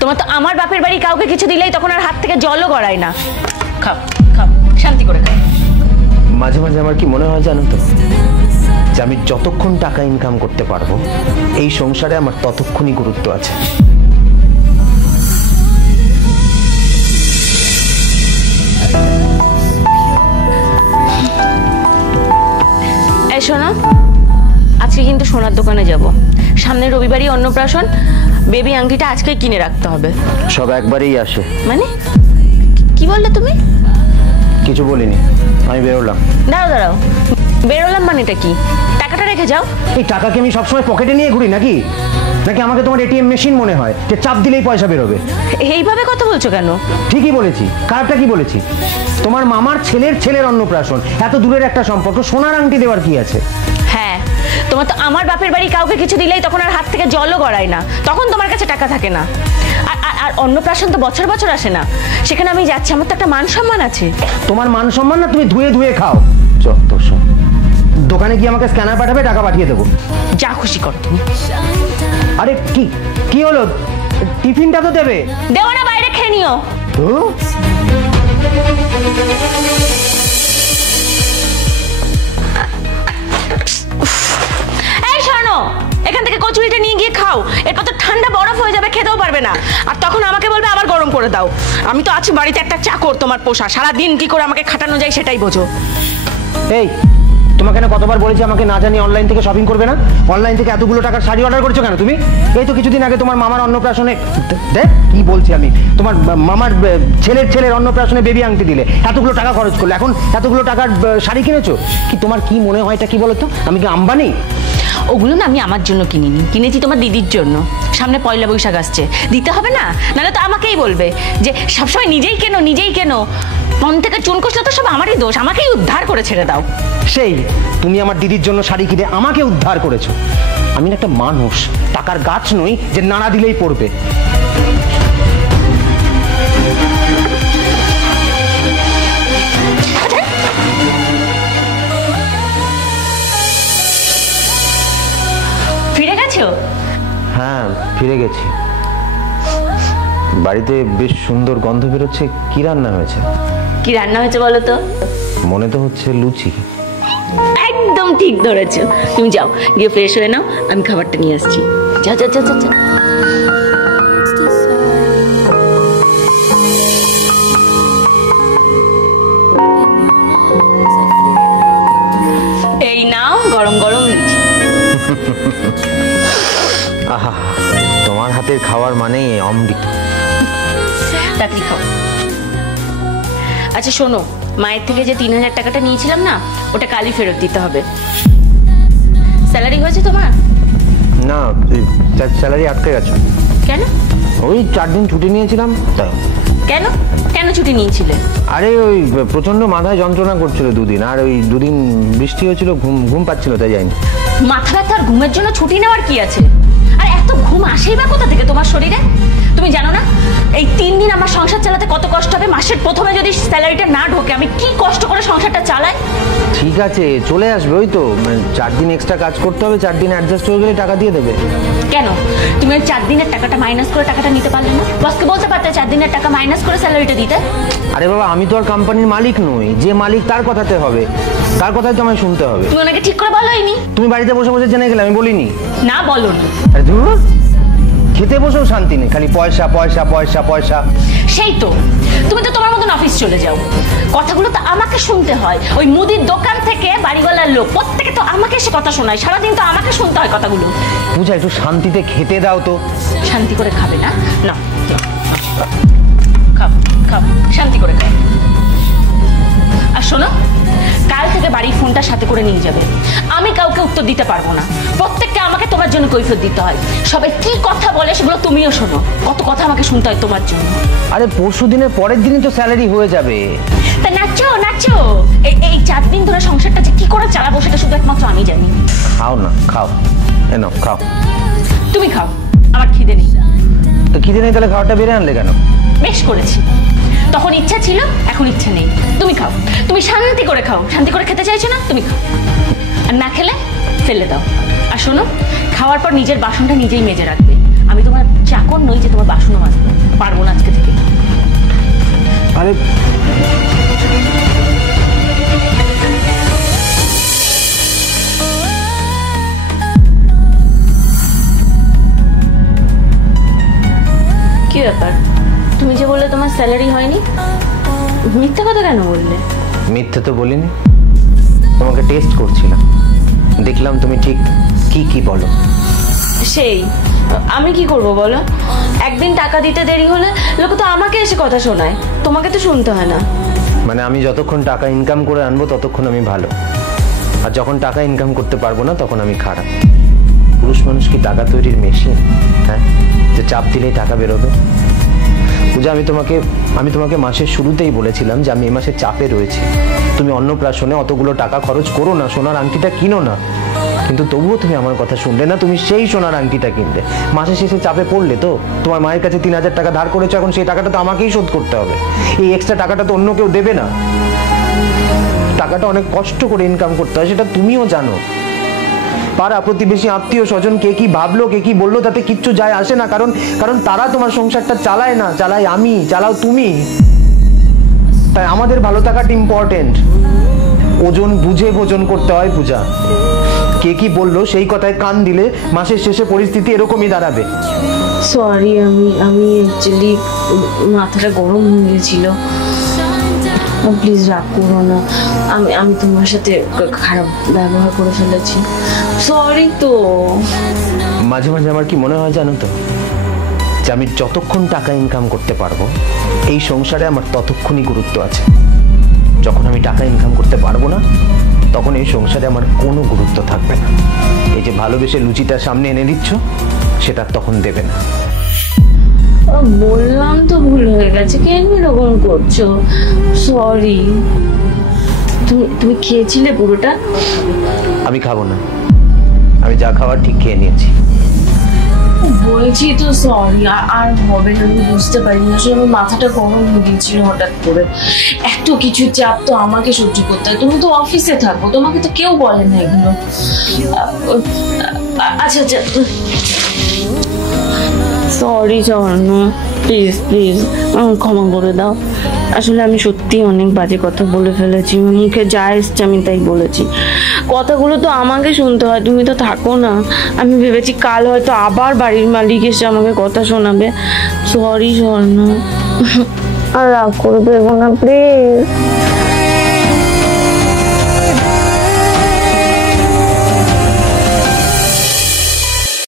তোমার তো আমার বাপের বাড়ি কাউকে কিছু দিলেই তখন আর হাত থেকে জলও গড়ায় না। খাও খাও, শান্তি করে খাও। মাঝে মাঝে আমার কি মনে হয় জানো তো, যে আমি যতক্ষণ টাকা ইনকাম করতে পারবো এই সংসারে আমার ততক্ষণই গুরুত্ব আছে। এই শোনো, আজকে কিন্তু সোনার দোকানে যাব। সামনের রবিবারই অন্নপ্রাশন, বেবি আংটিটা আজকে কিনে রাখতে হবে। সব একবারেই আসে মানে কি বললে তুমি? কিছু বলিনি, আমি বেরোলাম। দাঁড়াও দাঁড়াও, বেরোলাম মানেটা কি? টাকাটা রেখে যাও। এই টাকাকে আমি সবসময় পকেটে নিয়ে ঘুরি নাকি? নাকি আমাকে তোমার এটিএম মেশিন মনে হয় যে চাপ দিলেই পয়সা বেরোবে? এইভাবে কথা বলছো কেন? ঠিকই বলেছি। খারাপটা কি বলেছি? তোমার মামার ছেলের অন্নপ্রাশন, এত দূরের একটা সম্পর্ক, সোনার আংটি দেওয়ার কি আছে? হ্যাঁ, তোমার তো আমার বাপের বাড়ি কাউকে কিছু দিলেই তখন আর হাত থেকে জলও গড়ায় না, তখন তোমার কাছে টাকা থাকে না। আর অন্নপ্রাশন তো বছর বছর আসে না, সেখানে আমি যাচ্ছি, আমার তো একটা মান সম্মান আছে। তোমার মান সম্মান না, তুমি ধুয়ে ধুয়ে খাও। যত সব। দোকানে গিয়ে আমাকে স্ক্যানার পাঠাবে, টাকা পাঠিয়ে দেবো। যা খুশি কর তুমি। আরে কি হলো? টিফিনটা তো দেবে। দেও না, বাইরে খেয়ে নিও। এই শোনো, এখান থেকে কচুরিটা নিয়ে গিয়ে খাও, এরপর তো ঠান্ডা বরফ হয়ে যাবে, খেতেও পারবে না। আর তখন আমাকে বলবে আবার গরম করে দাও। আমি তো আছি বাড়িতে একটা চাকর, তোমার পোষা, সারাদিন কি করে আমাকে খাটানো যায় সেটাই বোঝো। এই তোমাকে না কতবার বলেছি আমাকে না জানি অনলাইন থেকে শপিং করবে না? অনলাইন থেকে এতগুলো টাকার শাড়ি অর্ডার করেছো কেন তুমি? এই তো কিছুদিন আগে তোমার মামার অন্নপ্রাশনে, দেখ কি বলছি আমি, তোমার মামার ছেলের অন্নপ্রাশনে বেবি আংটি দিলে, এতগুলো টাকা খরচ করলে, এখন এতগুলো টাকার শাড়ি কিনেছো। কি তোমার কি মনে হয় এটা কি বলো তো? আমি কি আম্বানি? ওগুলো না আমি আমার জন্য কিনিনি, কিনেছি তোমার দিদির জন্য। সামনে পয়লা বৈশাখ আসছে, দিতে হবে না? নাহলে তো আমাকেই বলবে যে সবসময় নিজেই কেনো। মন থেকে চুন কষলে তো সব আমারই দোষ, আমাকেই উদ্ধার করে ছেড়ে দাও। সেই তুমি আমার দিদির জন্য শাড়ি কিনে আমাকে উদ্ধার করেছো। আমি একটা মানুষ, টাকার গাছ নই যে নাড়া দিলেই পড়বে। ফিরে গেছো? হ্যাঁ, ফিরে গেছি। বাড়িতে বেশ সুন্দর গন্ধ বেরোচ্ছে। কি রান্না হয়েছে? কি রান্না হয়েছে বলো তো? মনে তো হচ্ছে লুচি। একদম ঠিক ধরেছো। তুমি যাও, গিয়ে ফ্রেশ হয়ে নাও, আমি খাবারটা নিয়ে আসছি। যাও যাও যাও যাও। এই নাও গরম গরম লুচি। আহা, তোমার হাতের খাবার মানেই অমৃত। তাড়াতাড়ি খাও। আচ্ছা শোনো, মায়ের থেকে যে 3000 টাকাটা নিয়েছিলাম না, ওটা কালই ফেরত দিতে হবে। স্যালারি হয়েছে তোমার? না, স্যালারি আটকে গেছে। কেন? ওই 4 দিন ছুটি নিয়েছিলাম তাই। কেন কেন ছুটি নিয়েছিলে? আরে ওই প্রচন্ড মাথায় যন্ত্রণা করছিল 2 দিন, আর ওই 2 দিন বৃষ্টি হয়েছিল, ঘুম পাচ্ছিল তাই যাইনি। মাথা ব্যথা আর ঘুমের জন্য ছুটি নেওয়ার কি আছে? আর এত ঘুম আসেই বা কোথা থেকে তোমার শরীরে? তুমি জানো না এই 3 দিন আমার সংসার চালাতে কত কষ্ট হবে? মাসের প্রথমে যদি স্যালারিটা না ঢোকে, আমি কি কষ্ট করে সংসারটা চালাই। ঠিক আছে, চলে আসবে। ওই তো 4 দিন এক্সট্রা কাজ করতে হবে, 4 দিন অ্যাডজাস্ট হয়ে গেলে টাকা দিয়ে দেবে। কেন তুমি ওই 4 দিনের টাকাটা মাইনাস করে টাকাটা নিতে পারলে না? বসকে বলতে পারতে 4 দিনের টাকা মাইনাস করে স্যালারিটা দিতে। আরে বাবা, আমি তো আর কোম্পানির মালিক নই। যে মালিক তার কথাতে হবে, তার কথাই তো আমায় শুনতে হবে। তুমি ওনাকে ঠিক করে বলোইনি? তুমি বাড়িতে বসে বসে জেনে গেলে, আমি বলিনি। না বলোনি। আরে ধুর, খেতে বসেও শান্তি নেই, খালি পয়সা পয়সা পয়সা পয়সা। সেই তো, তুমি তো তোমার মতন অফিস চলে যাও, কথাগুলো তো আমাকে শুনতে হয়। ওই মুদির দোকান থেকে বাড়িওয়ালার লোক প্রত্যেকে তো আমাকে এসে কথা শোনায়, সারাদিন তো আমাকে শুনতে হয় কথাগুলো। পূজা, একটু শান্তিতে খেতে দাও তো। শান্তি করে খাবে না? না, খাও খাও, শান্তি করে খাও। আর শোনো, কাল থেকে বাড়ির ফোনটা সাথে করে নিয়ে যাবে। আমি কাউকে উত্তর দিতে পারবো না, প্রত্যেককে আমাকে তোমার জন্য কৈফিয়ত দিতে হয়। সবাই কি কথা বলে সেগুলো তুমিও শোনো, কত কথা আমাকে শুনতে হয় তোমার জন্য। আরে পরশু দিনের পরের দিনই তো স্যালারি হয়ে যাবে। তা নাচো নাচো, এই 4 দিন ধরে সংসারটা যে কি করে চালাবো সেটা শুধু একমাত্র আমি জানি। খাও না, খাও, এনো খাও। তুমি খাও, আমার খিদে নেই। তো খিদে নেই তাহলে খাওয়াটা বেড়ে আনলে কেন? বেশ করেছি, তখন ইচ্ছা ছিল, এখন ইচ্ছা নেই। তুমি খাও, তুমি শান্তি করে খাও। শান্তি করে খেতে চাইছো না, তুমি খাও। আর না খেলে ফেলে দাও। আর শোনো, খাওয়ার পর নিজের বাসনটা নিজেই মেজে রাখবে। আমি তোমার চাকর নই যে তোমার বাসনও মাজবে। কি ব্যাপার, তুমি যে বললে তোমার স্যালারি হয়নি, মিথ্যা কথা কেন বললে? মিথ্যে তো বলিনি, তোমাকে টেস্ট করছিলাম, দেখলাম তুমি ঠিক কি কি বলো। সেই আমি কি করব বলো? একদিন টাকা দিতে দেরি হলে লোকে তো আমাকে এসে কথা শোনায়, তোমাকে তো শুনতে হয় না। মানে আমি যতক্ষণ টাকা ইনকাম করে আনবো ততক্ষণ আমি ভালো, আর যখন টাকা ইনকাম করতে পারবো না তখন আমি খারাপ। পুরুষ মানুষ কি টাকা তৈরির মেশিন? হ্যাঁ, যে চাপ দিলেই টাকা বেরোবে? পূজা, আমি তোমাকে মাসের শুরুতেই বলেছিলাম যে আমি এই মাসে চাপে রয়েছি, তুমি অন্নপ্রাশনে অতগুলো টাকা খরচ করো না, সোনার আংটিটা কিনো না। কিন্তু তবুও তুমি আমার কথা শুনলে না, তুমি সেই সোনার আংটিটা কিনলে। মাসের শেষে চাপে পড়লে তো, তোমার মায়ের কাছে 3000 টাকা ধার করেছো, এখন সেই টাকাটা তো আমাকেই শোধ করতে হবে। এই এক্সট্রা টাকাটা তো অন্য কেউ দেবে না। টাকাটা অনেক কষ্ট করে ইনকাম করতে হয়, সেটা তুমিও জানো। পাড়া প্রতিবেশী আত্মীয় স্বজন কে কি ভাবলো, কে কি বললো, তাতে কিচ্ছু যায় আসে না, কারণ তারা তোমার সংসারটা চালায় না, চালাই আমি, চালাও তুমি। তাই আমাদের ভালো থাকাটা ইম্পর্টেন্ট। ওজন বুঝে ভোজন করতে হয় পূজা। কে কি বললো সেই কথায় কান দিলে মাসের শেষে পরিস্থিতি এরকমই দাঁড়াবে। সরি, আমি অ্যাকচুয়ালি মাথাটা গরম হয়ে গেছিল, প্লিজ রাগ করো না। আমি তোমার সাথে খারাপ ব্যবহার করে ফেলেছি, সরি। তো মাঝে মাঝে আমার কি মনে হয় জানো তো, যে আমি যতক্ষণ টাকা ইনকাম করতে পারবো এই সংসারে আমার ততক্ষণই গুরুত্ব আছে। যখন আমি টাকা ইনকাম করতে পারবো না তখন এই সংসারে আমার কোনো গুরুত্ব থাকবে না। এই যে ভালোবেসে লুচিটা সামনে এনে দিচ্ছ, সেটা তখন দেবে না। বললাম তো ভুল হয়ে গেছে, কেন এরকম করছো? সরি। তুমি খেয়েছিলে পুরোটা? আমি খাবো না, আমি যা খাওয়ার ঠিক খেয়ে নিয়েছি। বলছি তো সরি, আর হবে না। আমি বুঝতে পারিনি, আসলে আমার মাথাটা গরম হয়ে গিয়েছিল হঠাৎ করে। এত কিছু চাপ তো আমাকে সহ্য করতে হয়, তুমি তো অফিসে থাকো, তোমাকে তো কেউ বলে না এগুলো। আচ্ছা আচ্ছা, সরি স্বর্ণ, প্লিজ প্লিজ ক্ষমা করে দাও। আসলে আমি সত্যি অনেক বাজে কথা বলে ফেলেছি, মুখে যা এসছে আমি তাই বলেছি। কথাগুলো তো আমাকে শুনতে হয়, তুমি তো থাকো না। আমি ভেবেছি কাল হয়তো আবার বাড়ির মালিক এসে আমাকে কথা শোনাবে। সরি স্বর্ণ, আর রাগ করে দেবো না প্লিজ।